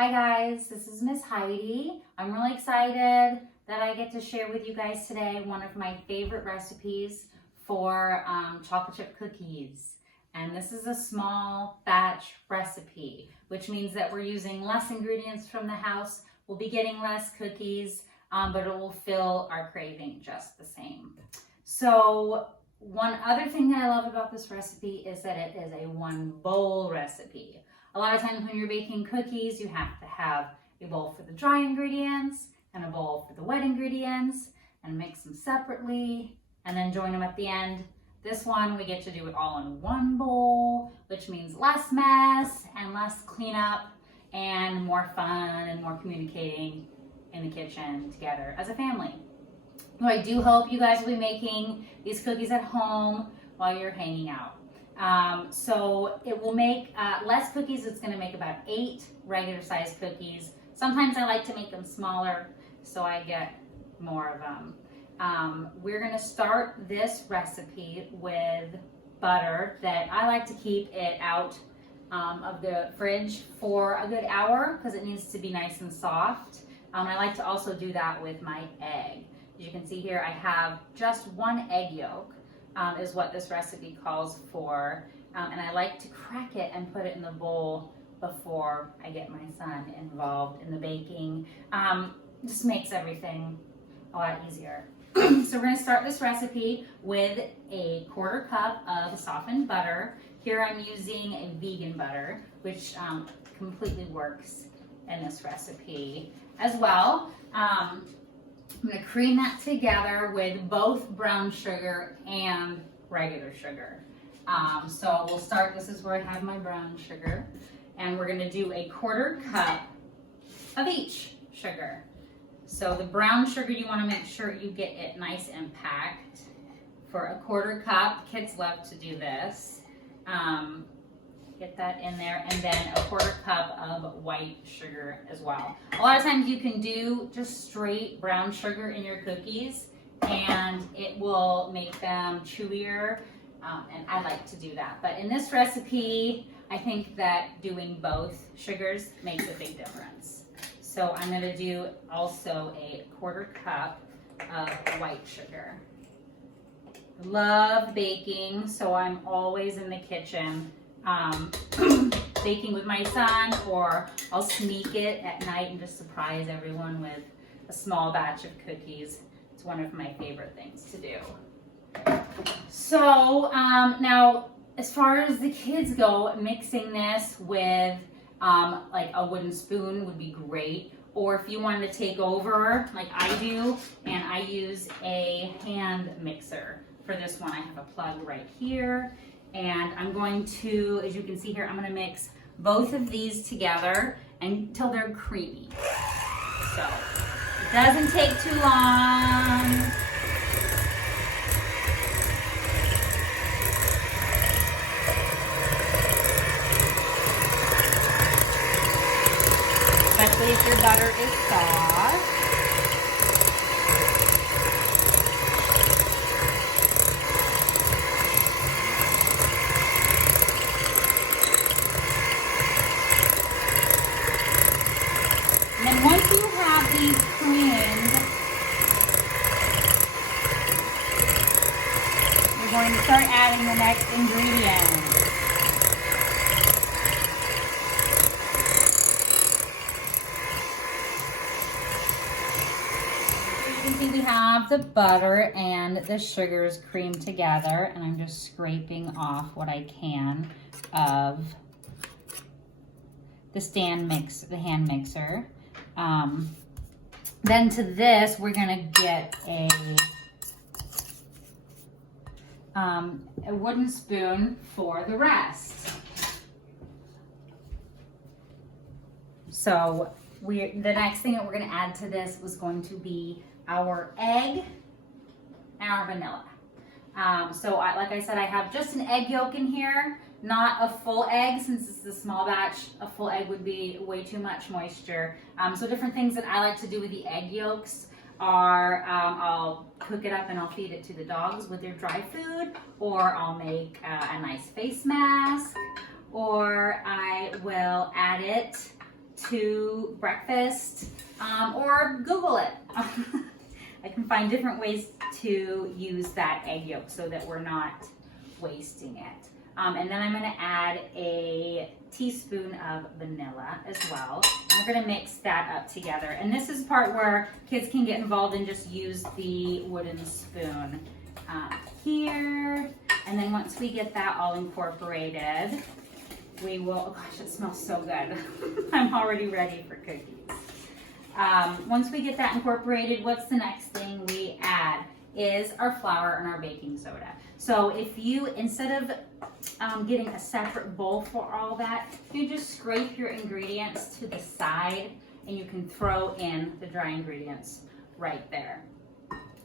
Hi guys, this is Miss Heidi. I'm really excited that I get to share with you guys today one of my favorite recipes for chocolate chip cookies. And this is a small batch recipe, which means that we're using less ingredients from the house. We'll be getting less cookies, but it will fill our craving just the same. So one other thing that I love about this recipe is that it is a one bowl recipe. A lot of times when you're baking cookies, you have to have a bowl for the dry ingredients and a bowl for the wet ingredients and mix them separately and then join them at the end. This one, we get to do it all in one bowl, which means less mess and less cleanup and more fun and more communicating in the kitchen together as a family. So I do hope you guys will be making these cookies at home while you're hanging out. So it will make less cookies. It's going to make about 8 regular sized cookies. Sometimes I like to make them smaller so I get more of them. We're going to start this recipe with butter that I like to keep it out of the fridge for a good hour because it needs to be nice and soft. I like to also do that with my egg. As you can see here, I have just 1 egg yolk. Is what this recipe calls for. And I like to crack it and put it in the bowl before I get my son involved in the baking. Just makes everything a lot easier. So we're going to start this recipe with a 1/4 cup of softened butter. Here I'm using a vegan butter, which completely works in this recipe as well. I'm going to cream that together with both brown sugar and regular sugar. So we'll start, this is where I have my brown sugar, and we're going to do a 1/4 cup of each sugar. So the brown sugar, you want to make sure you get it nice and packed. For a 1/4 cup, kids love to do this. Get that in there, and then a 1/4 cup of white sugar as well. A lot of times you can do just straight brown sugar in your cookies and it will make them chewier, and I like to do that. But in this recipe, I think that doing both sugars makes a big difference. So I'm going to do also a 1/4 cup of white sugar. I love baking, so I'm always in the kitchen baking with my son, or I'll sneak it at night and just surprise everyone with a small batch of cookies. It's one of my favorite things to do. So now as far as the kids go, mixing this with like a wooden spoon would be great, or if you wanted to take over like I do, and I use a hand mixer. For this one I have a plug right here. And I'm going to, as you can see here, I'm going to mix both of these together until they're creamy. So it doesn't take too long. Especially if your butter is soft. Once you have these creamed, you're going to start adding the next ingredient. So you can see we have the butter and the sugars creamed together, and I'm just scraping off what I can of the hand mixer. Then to this, we're gonna get a wooden spoon for the rest. So the next thing that we're gonna add to this was going to be our egg and our vanilla. So like I said, I have just an egg yolk in here, not a full egg. Since this is a small batch, a full egg would be way too much moisture. So different things that I like to do with the egg yolks are I'll cook it up and I'll feed it to the dogs with their dry food, or I'll make a nice face mask, or I will add it to breakfast, or Google it. I can find different ways to use that egg yolk so that we're not wasting it. And then I'm gonna add a teaspoon of vanilla as well. And we're gonna mix that up together. And this is part where kids can get involved and just use the wooden spoon here. And then once we get that all incorporated, we will, oh gosh, it smells so good. I'm already ready for cookies. Once we get that incorporated, what's the next thing we add is our flour and our baking soda. So if you, instead of getting a separate bowl for all that, you just scrape your ingredients to the side and you can throw in the dry ingredients right there.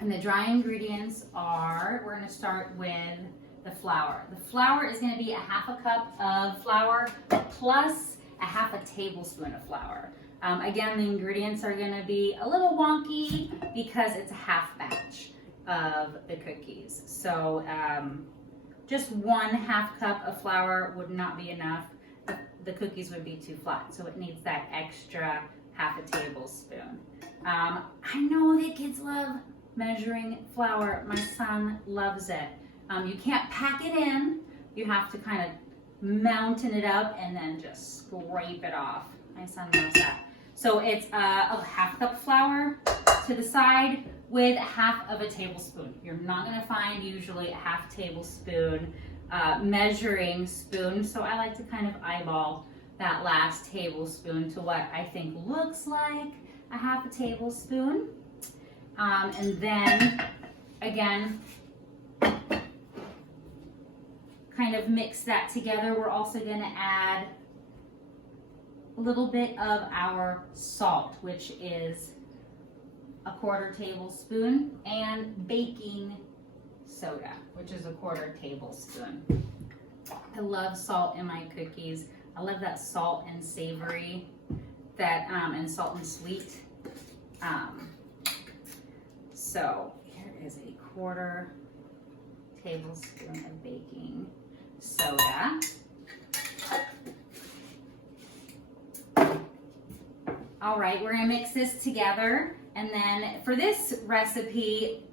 And the dry ingredients are, we're gonna start with the flour. The flour is gonna be a 1/2 cup of flour plus a 1/2 tablespoon of flour. Again, the ingredients are gonna be a little wonky because it's a half batch of the cookies. So just 1/2 cup of flour would not be enough. The cookies would be too flat, so it needs that extra 1/2 tablespoon. I know that kids love measuring flour. My son loves it. You can't pack it in. You have to kind of mountain it up and then just scrape it off. My son loves that. So it's a 1/2 cup flour to the side with 1/2 tablespoon. You're not gonna find usually a 1/2 tablespoon measuring spoon. So I like to kind of eyeball that last tablespoon to what I think looks like a 1/2 tablespoon. And then again, kind of mix that together. We're also gonna add a little bit of our salt, which is a 1/4 tablespoon, and baking soda, which is a 1/4 tablespoon. I love salt in my cookies. I love that salt and savory, that and salt and sweet. So here is a 1/4 tablespoon of baking soda. All right, we're gonna mix this together. And then for this recipe,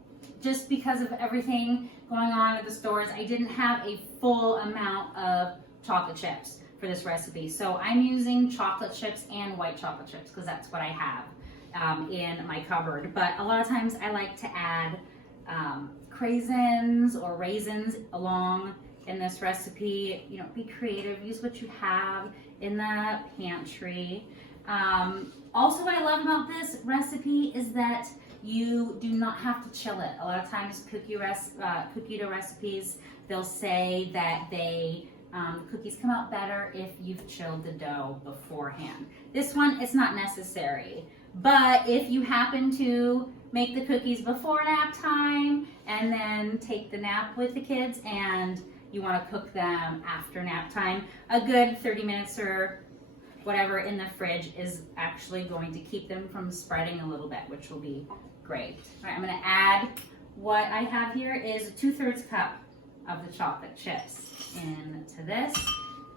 just because of everything going on at the stores, I didn't have a full amount of chocolate chips for this recipe. So I'm using chocolate chips and white chocolate chips because that's what I have in my cupboard. But a lot of times I like to add craisins or raisins along in this recipe. You know, be creative, use what you have in the pantry. Also, what I love about this recipe is that you do not have to chill it. A lot of times cookie dough recipes, they'll say that cookies come out better if you've chilled the dough beforehand. This one, it's not necessary. But if you happen to make the cookies before nap time and then take the nap with the kids and you want to cook them after nap time, a good 30 minutes or whatever in the fridge is actually going to keep them from spreading a little bit, which will be great. All right, I'm gonna add what I have here is a 2/3 cup of the chocolate chips into this.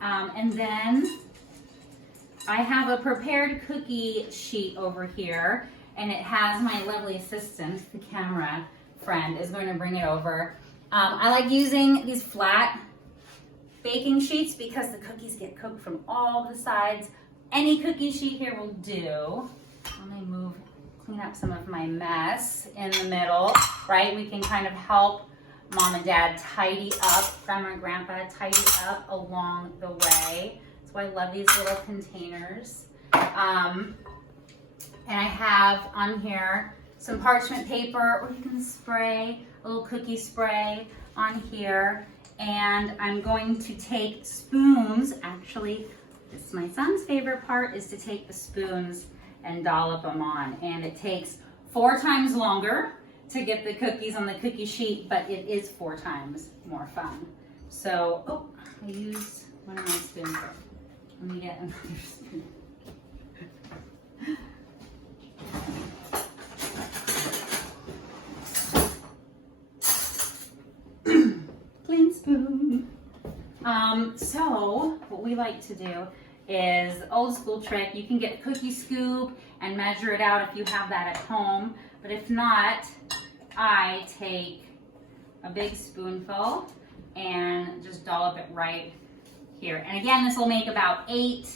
And then I have a prepared cookie sheet over here, and it has my lovely assistant, the camera friend, is going to bring it over. I like using these flat baking sheets because the cookies get cooked from all the sides. Any cookie sheet here will do. Let me clean up some of my mess in the middle, right? We can kind of help mom and dad tidy up, grandma and grandpa tidy up along the way. That's why I love these little containers. And I have on here some parchment paper, or you can spray a little cookie spray on here. And I'm going to take spoons. Actually, this is my son's favorite part, is to take the spoons and dollop them on. And it takes 4 times longer to get the cookies on the cookie sheet, but it is 4 times more fun. So, oh, I used one of my spoons. Let me get another spoon. Clean spoon. So what we like to do is old school trick. You can get a cookie scoop and measure it out if you have that at home. But if not, I take a big spoonful and just dollop it right here. And again, this will make about 8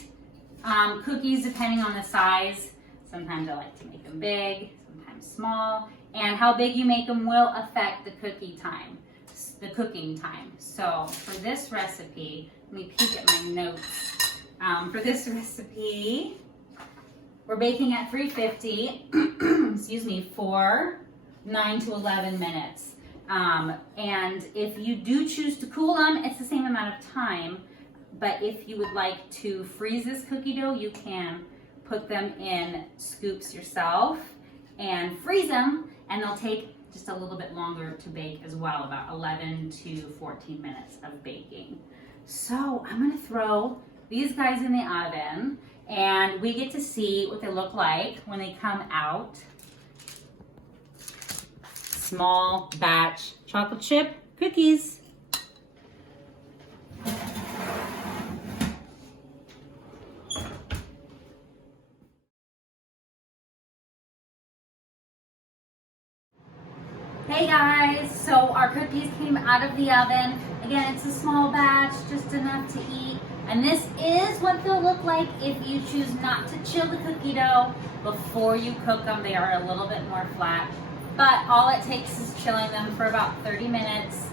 cookies depending on the size. Sometimes I like to make them big, sometimes small. And how big you make them will affect the cooking time. So for this recipe, let me peek at my notes. For this recipe, we're baking at 350, excuse me, for 9 to 11 minutes. And if you do choose to cool them, it's the same amount of time. But if you would like to freeze this cookie dough, you can put them in scoops yourself and freeze them, and they'll take just a little bit longer to bake as well, about 11 to 14 minutes of baking. So I'm gonna throw these guys in the oven, and we get to see what they look like when they come out. Small batch chocolate chip cookies. Hey guys, so our cookies came out of the oven. Again, it's a small batch, just enough to eat. And this is what they'll look like if you choose not to chill the cookie dough before you cook them. They are a little bit more flat, but all it takes is chilling them for about 30 minutes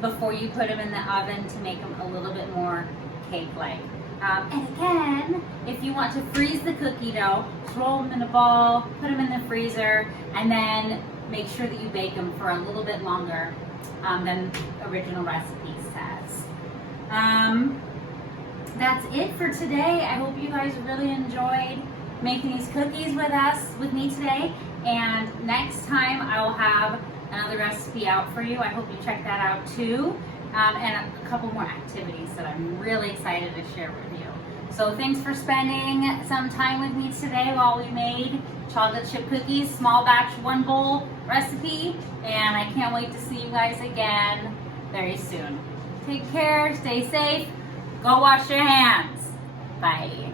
before you put them in the oven to make them a little bit more cake-like. And again, if you want to freeze the cookie dough, just roll them in a ball, put them in the freezer, and then make sure that you bake them for a little bit longer than the original recipe says. That's it for today. I hope you guys really enjoyed making these cookies with me today. And next time I will have another recipe out for you. I hope you check that out too. And a couple more activities that I'm really excited to share with you. So thanks for spending some time with me today while we made chocolate chip cookies, small batch, 1 bowl recipe. And I can't wait to see you guys again very soon. Take care, stay safe, go wash your hands. Bye.